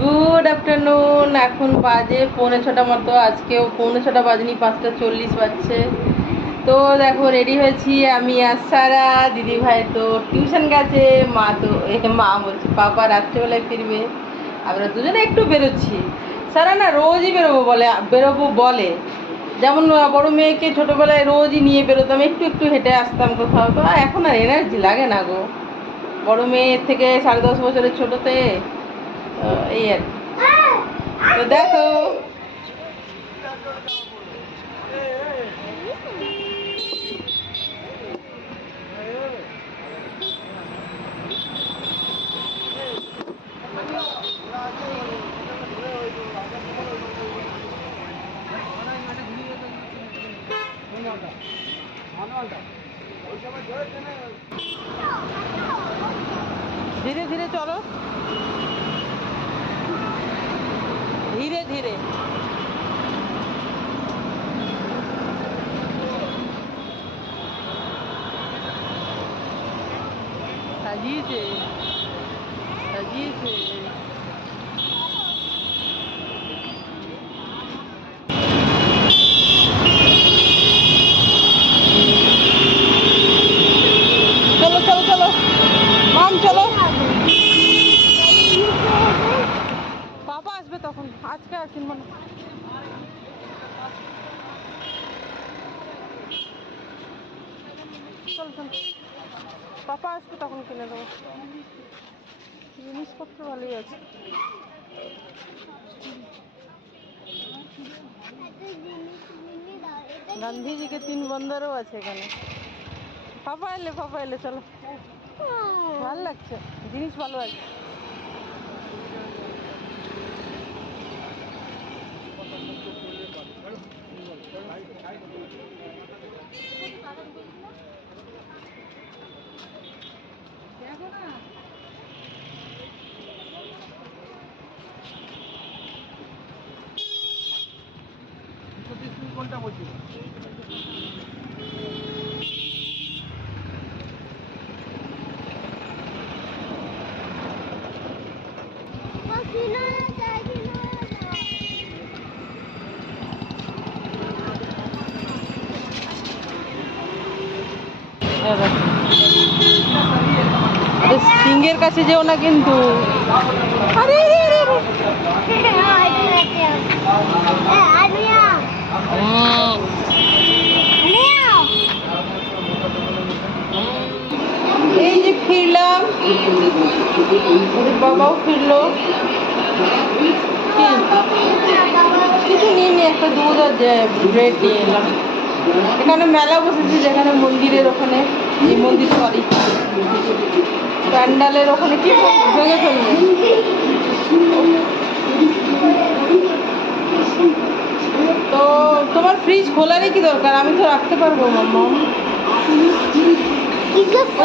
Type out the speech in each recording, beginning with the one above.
Good afternoon এখন বাজে পৌনে ছটা মতো। আজকেও পৌনে ছটা বাজেনি, পাঁচটা চল্লিশ বাজছে। তো দেখো রেডি হয়েছি আমি আর সারা। দিদি ভাই তো টিউশন গেছে, মা তো মা বলছে পাপা রাত্রেবেলায় ফিরবে। আমরা দুজনে একটু বেরোচ্ছি। সারা না রোজই বেরোবো বলে বেরোবো বলে। যেমন বড় মেয়েকে ছোটোবেলায় রোজই নিয়ে বেরোতাম, একটু একটু হেঁটে আসতাম কোথাও। তো এখন আর এনার্জি লাগে না গো। বড় মেয়ের থেকে সাড়ে দশ বছরের ছোটোতে এই আর। তো দেখো ধীরে ধীরে চলো। ধীরে ধীরে সাজিয়েছে সাজিয়েছে চলো চলো চলো মাম চলো পাপা আসবে তখন আজকে আর কিনবো না। চল চল। পাপা আসবে তখন কিনে দেবো। জিনিসপত্র ভালোই আছে। গান্ধীজিকে তিন বন্দরও আছে এখানে। পাপা এলে পাপা এলে চলো। ভালো লাগছে। জিনিস ভালো আছে কোনটা বলছি সিংহের কাছে যেও না কিন্তু। আরে। এই যে ফিরলাম। বাবাও ফিরলো? কিছু নিয়ে নিয়ে একটা দুধ আর ব্রেড নিয়ে এলাম। এখানে মেলা বসেছে যেখানে মন্দিরের ওখানে, এই মন্দির সরি। প্যান্ডালের ওখানে কি ভেঙে ফেলবে? তো তোমার ফ্রিজ খোলারই কি দরকার, আমি তো রাখতে পারব, মাম্মা।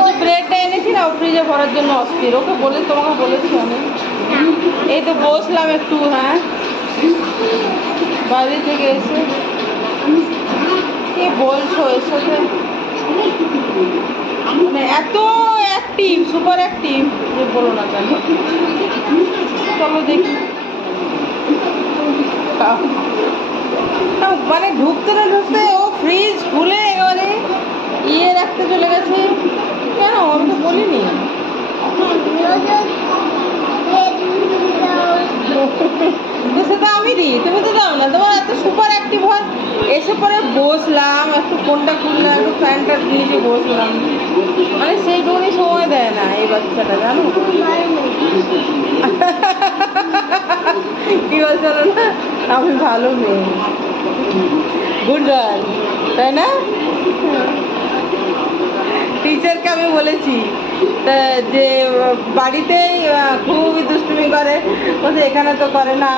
ওই ব্রেডটা এনেছি না, ও ফ্রিজে ভরার জন্য অস্থির। ওকে বলে, তোমাকে বলেছি আমি। এই তো বসলাম একটু হ্যাঁ। বাড়ি থেকে এসে। কে বলছো এর সাথে মানে এত অ্যাক্টিভ সুপার অ্যাক্টিভ যে বলো না কেন? চলো দেখি। মানে ঢুকতে না ঢুকতে ও ফ্রিজ খুলে একেবারে ইয়ে রাখতে চলে গেছে। কেন? আমি তো বলিনি। সেটা আমি দিই তুমি তো দাও না তোমার এত সুপার অ্যাক্টিভ হয়। এসে পরে বসলাম, একটু ফোনটা খুললাম, একটু ফ্যানটা নিচে বসলাম। মানে সেইটুকুনি সময় দেয় না এই বাচ্চাটা, জানো? কি বলছো না? আমি ভালো মেয়ে। গুড গার্ল তাই না? টিচারকে আমি বলেছি যে, বাড়িতেই খুবই দুষ্টুমি করে, বলছে, এখানে তো করে না।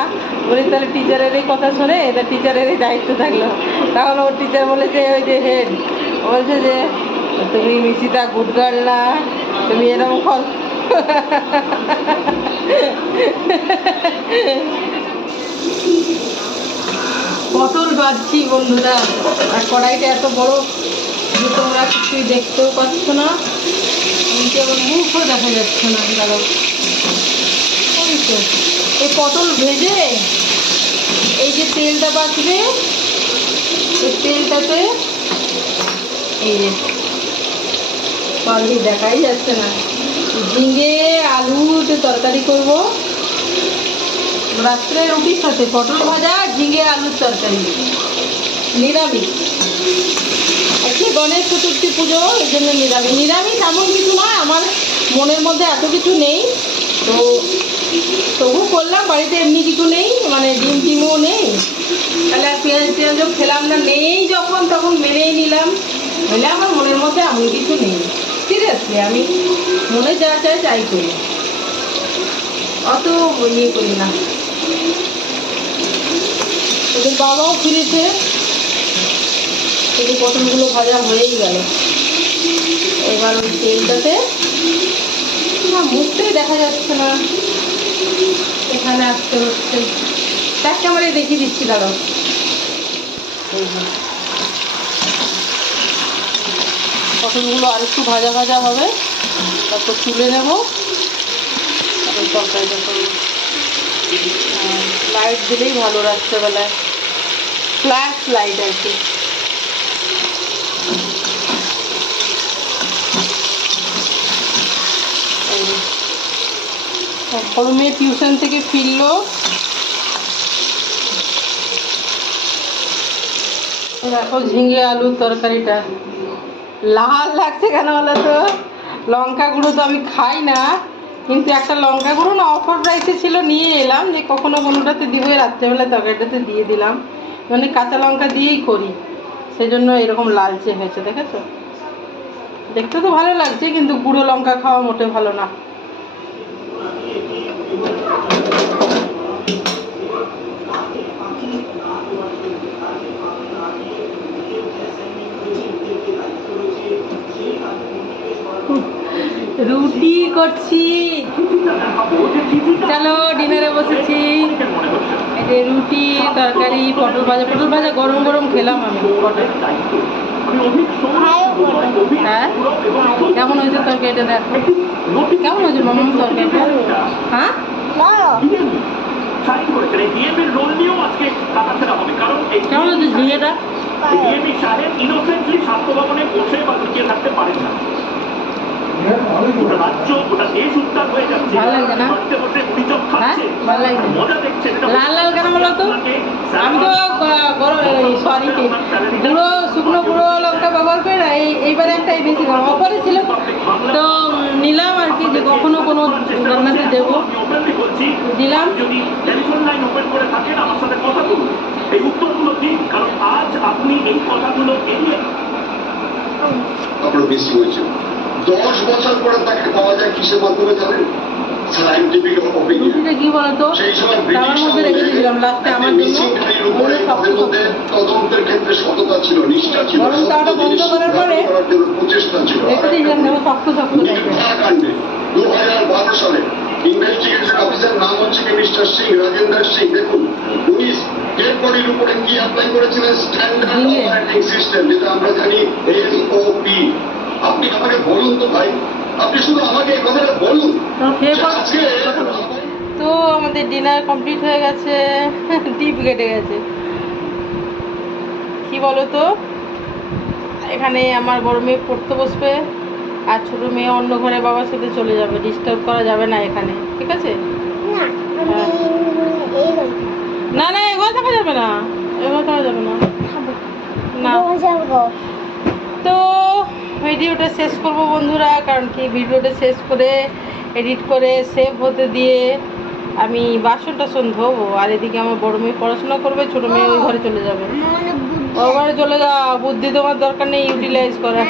বলি, তাহলে টিচারেরই কথা শুনে, এটা টিচারেরই দায়িত্ব থাকল। তাহলে ওর টিচার বলেছে ওই যে হেড বলছে যে, তুমি মিশিতা গুড গার্ল না, তুমি এরকম কর পটল ভাজছি বন্ধুরা, আর কড়াইটা এত বড়। যে তোমরা কিছুই দেখতেও পাচ্ছ না। মুখও দেখা যাচ্ছে না দাঁড়াও ওই তো, এই পটল ভেজে এই যে তেলটা বাঁচবে, এই তেলটাতে এই যে বালতি দেখাই যাচ্ছে না। ঝিঙে আলুতে তরকারি করব, রাত্রে রুটির সাথে পটল ভাজা, ঝিঙে, আলুর তরকারি। নিরামিষ। আজকে গণেশ চতুর্থী পুজো, এই জন্য নিরামিষ। নিরামিষ এমন কিছু নয় আমার মনের মধ্যে এত কিছু নেই। তো তবু করলাম, বাড়িতে এমনি কিছু নেই মানে ডিম টিমও নেই। তাহলে আর পেঁয়াজ টেঁয়াজও খেলাম না, নেই যখন তখন মেনেই নিলাম। হলে আমার মনের মধ্যে এমন কিছু নেই। সিরিয়াসলি আমি মনে যা চাই তাই করি। অত ইয়ে করি না। বাবাও ফিরেছে। এই পটলগুলো ভাজা হয়েই গেল। এবার ওই তেলটাতে না মুখটাই দেখা যাচ্ছে না। এখানে আসতে হচ্ছে। তার ক্যামেরায় দেখিয়ে দিচ্ছি, দাঁড়াও। পটলগুলো আর একটু ভাজা ভাজা হবে। তারপর তুলে নেব। তারপর লাইট দিলেই ভালো রাত্রেবেলায়। ফ্ল্যাশ লাইট আর কি। বড় মেয়ে টিউশন থেকে ফিরলো। দেখো ঝিঙে আলুর তরকারিটা। লাল লাগছে কেন বলো তো? লঙ্কা গুঁড়ো তো আমি খাই না। কিন্তু একটা লঙ্কা গুঁড়ো না অফার প্রাইসে ছিল, নিয়ে এলাম। যে কখনো কোনোটাতে দিব রাত্রেবেলা তরকারিটাতে দিয়ে দিলাম। মানে কাঁচা লঙ্কা দিয়েই করি। সেজন্য এরকম লালচে হয়েছে, দেখেছ? দেখতে তো ভালো লাগছে, কিন্তু গুঁড়ো লঙ্কা খাওয়া মোটে ভালো না। রুটি করছি। চলো ডিনারে বসেছি। রুটি, তরকারি, পটল ভাজা। পটল ভাজা গরম গরম খেলাম আমি। পটল হ্যাঁ? কেমন হয়েছে তরকারিটা দেখো। কেমন হয়েছে মামাম তরকারিটা? হ্যাঁ? সাইন করেছেন এই ডিএমির রোল নিয়েও আজকে হাঁটাচলা হবে কারণ এই কেমন হয়েছে ঝিঙেটা ডিএমি সাহেব ইনোসেন্টলি স্বাস্থ্য ভবনে বসে বা লুকিয়ে থাকতে পারেন না। গোটা রাজ্য গোটা দেশ উত্তাপ হয়ে যাচ্ছে। বসে হ্যাঁ খাচ্ছে। মজা দেখছে লাল লাল কেন বলো তো? আমি তো সরি গুঁড়ো শুকনো গুঁড়ো লঙ্কা ব্যবহার করি না এইবারে একটা বেশি গরম অফারে ছিল। তো নিলাম কি যে কখনো কোনো রান্নাতে দেবো? দিলাম। এই উত্তরগুলো দিন কারণ আজ আপনি এই কথাগুলো আপনার বেশি হয়েছে দশ বছর পরে তাকে পাওয়া যায় কিসের মাধ্যমে জানেন? সায়েন্টিফিক অপিনিয়ন কি বলতো? সেই সময় দিয়েছিলাম লাস্টে আমার জন্য। তদন্তের ক্ষেত্রে সততা ছিল নিষ্ঠা ছিল গরম সত্য বন্ধ করার পরে প্রচেষ্টা ছিল। শক্ত শক্ত কাণ্ডে দু হাজার বারো সালে অফিসার নাম হচ্ছে মিস্টার সিং রাজেন্দ্র সিং? দেখুন উনি ডেড বডির উপরে কি অ্যাপ্লাই করেছিলেন? স্ট্যান্ডার্ড হুম। অপারেটিং সিস্টেম যেটা আমরা জানি এসওপি আপনি আমাকে বলুন তো ভাই আপনি শুধু আমাকে এই কথাটা বলুন। ডিনার কমপ্লিট হয়ে গেছে। ডিপ কেটে গেছে। কি বলো তো এখানে আমার বড় মেয়ে পড়তে বসবে আর ছোটো মেয়ে অন্য ঘরে বাবার সাথে চলে যাবে। ডিস্টার্ব করা যাবে না এখানে ঠিক আছে? না না এগুলো থাকা যাবে না। এগুলো থাকা যাবে না। না। তো ভিডিওটা শেষ করব বন্ধুরা কারণ কি ভিডিওটা শেষ করে এডিট করে সেভ হতে দিয়ে আমি বাসন টাসন ধোবো আর এদিকে আমার বড় মেয়ে পড়াশোনা করবে, ছোটো মেয়ে ওই ঘরে চলে যাবে। ওই ঘরে চলে যা বুদ্ধি তোমার দরকার নেই ইউটিলাইজ করা।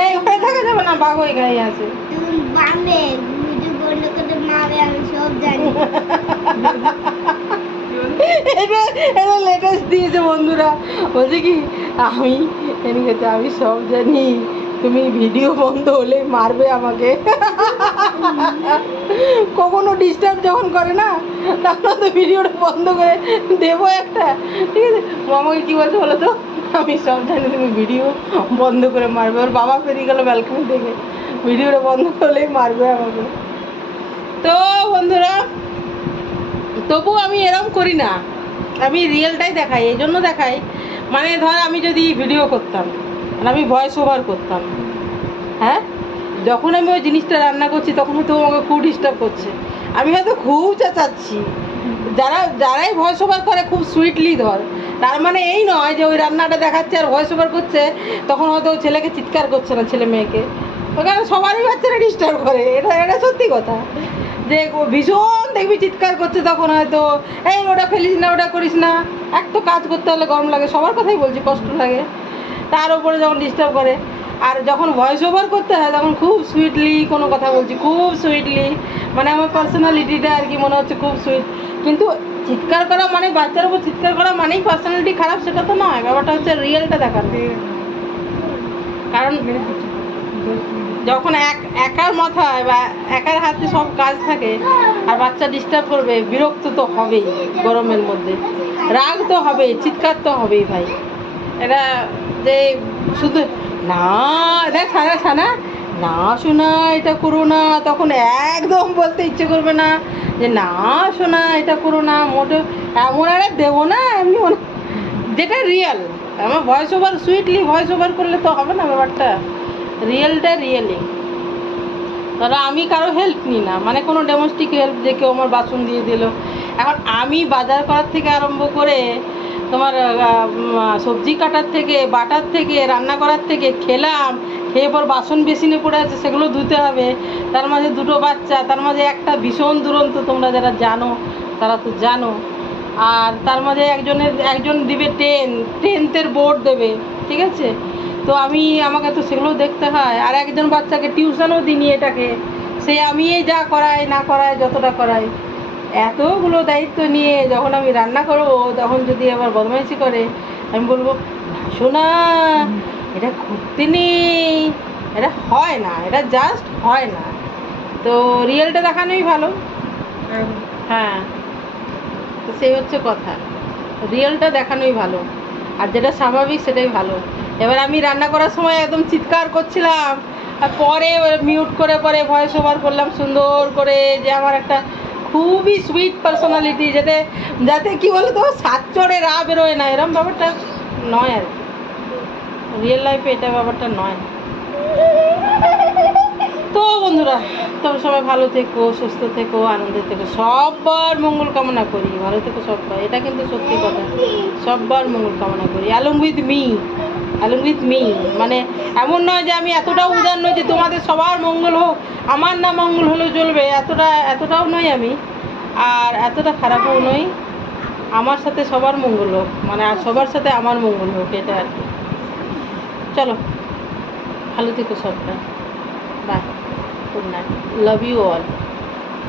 এই ঘরে থাকা যাবে না, বাঘ ওই গায়ে আছে। লেটেস্ট দিয়েছে বন্ধুরা। বলছে কি, আমি আমি সব জানি। তুমি ভিডিও বন্ধ হলে মারবে আমাকে। কখনো ডিস্টার্ব যখন করে না, তখন তো ভিডিওটা বন্ধ করে দেবো একটা। ঠিক আছে? মামাকে কী বলছে বলো তো? আমি সব জানি তুমি ভিডিও বন্ধ করে মারবে। ওর বাবা বেরিয়ে গেলো ব্যালকনি থেকে। ভিডিওটা বন্ধ হলেই মারবে আমাকে। তো বন্ধুরা, তবু আমি এরম করি না। আমি রিয়েলটাই দেখাই এই জন্য দেখাই। মানে ধর আমি যদি ভিডিও করতাম। মানে আমি ভয়েস ওভার করতাম। হ্যাঁ? যখন আমি ওই জিনিসটা রান্না করছি, তখন হয়তো আমাকে খুব ডিস্টার্ব করছে। আমি হয়তো খুব চেঁচাচ্ছি। যারা, যারাই ভয়েস ওভার করে, খুব সুইটলি ধর। তার মানে এই নয় যে ওই রান্নাটা দেখাচ্ছে আর ভয়েস ওভার করছে, তখন হয়তো ছেলেকে চিৎকার করছে না, ছেলে মেয়েকে। ওখানে সবারই বাচ্চারা ডিস্টার্ব করে। এটা এটা সত্যি কথা। যে ভীষণ দেখবি চিৎকার করছে তখন হয়তো, এই, ওটা ফেলিস না, ওটা করিস না। এক তো কাজ করতে হলে গরম লাগে, সবার কথাই বলছি, কষ্ট লাগে। তার উপরে যখন ডিস্টার্ব করে, আর যখন ভয়েস ওভার করতে হয়, তখন খুব সুইটলি কোনো কথা বলছি, খুব সুইটলি মানে আমার পার্সোনালিটিটা আর কি মনে হচ্ছে খুব সুইট কিন্তু চিৎকার করা মানে বাচ্চার উপর চিৎকার করা মানেই পার্সোনালিটি খারাপ, সেটা তো নয়। ব্যাপারটা হচ্ছে রিয়েলটা দেখানো কারণ যখন এক, একার মাথায় বা একার হাতে সব কাজ থাকে, আর বাচ্চা ডিস্টার্ব করবে, বিরক্ত তো হবেই গরমের মধ্যে। রাগ তো হবেই, চিৎকার তো হবেই ভাই। এটা যে শুধু, না দেখ সানা সানা না শোনা, এটা করো না। তখন একদম বলতে ইচ্ছে করবে না যে, না শোনা, এটা করো না। মোটে এমন, আরে দেবো না। এমনি মনে যেটা রিয়েল আমার voice over sweetly voice over করলে তো হবে না ব্যাপারটা। রিয়েলটা রিয়েলি ধরো আমি কারও হেল্প নিই না মানে কোনো ডোমেস্টিক হেল্প যে কেউ আমার বাসন দিয়ে দিল। এখন আমি বাজার করার থেকে আরম্ভ করে তোমার সবজি কাটার থেকে, বাটার থেকে, রান্না করার থেকে খেলাম, খেয়ে পর বাসন বেসিনে পড়ে আছে, সেগুলো ধুতে হবে। তার মাঝে দুটো বাচ্চা, তার মাঝে একটা ভীষণ দুরন্ত, তোমরা যারা জানো, তারা তো জানো। আর তার মাঝে একজনের, একজন দিবে টেন, টেন্থের বোর্ড দেবে, ঠিক আছে? তো আমি, আমাকে তো সেগুলোও দেখতে হয়। আর একজন বাচ্চাকে টিউশনও দিই এটাকে। সে আমি যা করাই, না করাই, যতটা করাই। এতগুলো দায়িত্ব নিয়ে যখন আমি রান্না করব, তখন যদি আবার বদমাইশি করে, আমি বলব, শোনা, এটা করতে নেই, এটা হয় না, এটা জাস্ট হয় না। তো রিয়েলটা দেখানোই ভালো। হ্যাঁ তো সেই হচ্ছে কথা। রিয়েলটা দেখানোই ভালো। আর যেটা স্বাভাবিক, সেটাই ভালো। এবার আমি রান্না করার সময় একদম চিৎকার করছিলাম। আর পরে মিউট করে, পরে ভয়েস ওভার করলাম, সুন্দর করে যে আমার একটা খুবই সুইট পার্সোনালিটি যাতে যাতে কি বলো তো সাত চড়ে রা বেরোয় না। এরম ব্যাপারটা নয় আর রিয়েল লাইফে এটা ব্যাপারটা নয়। তো বন্ধুরা, তোমরা সবাই ভালো থেকো, সুস্থ থেকো, আনন্দে থেকো। সবার মঙ্গল কামনা করি। ভালো থেকো সবাই। এটা কিন্তু সত্যি কথা। সববার মঙ্গল কামনা করি। Along with me along with me মানে এমন নয় যে আমি এতটাও উদার নই যে তোমাদের সবার মঙ্গল হোক, আমার না মঙ্গল হলেও চলবে, এতটা, এতটাও নই আমি। আর এতটা খারাপও নই, আমার সাথে সবার মঙ্গল হোক মানে আর সবার সাথে আমার মঙ্গল হোক, এটা আর কি। চলো, ভালো থেকো সবটা। Bye good night love you all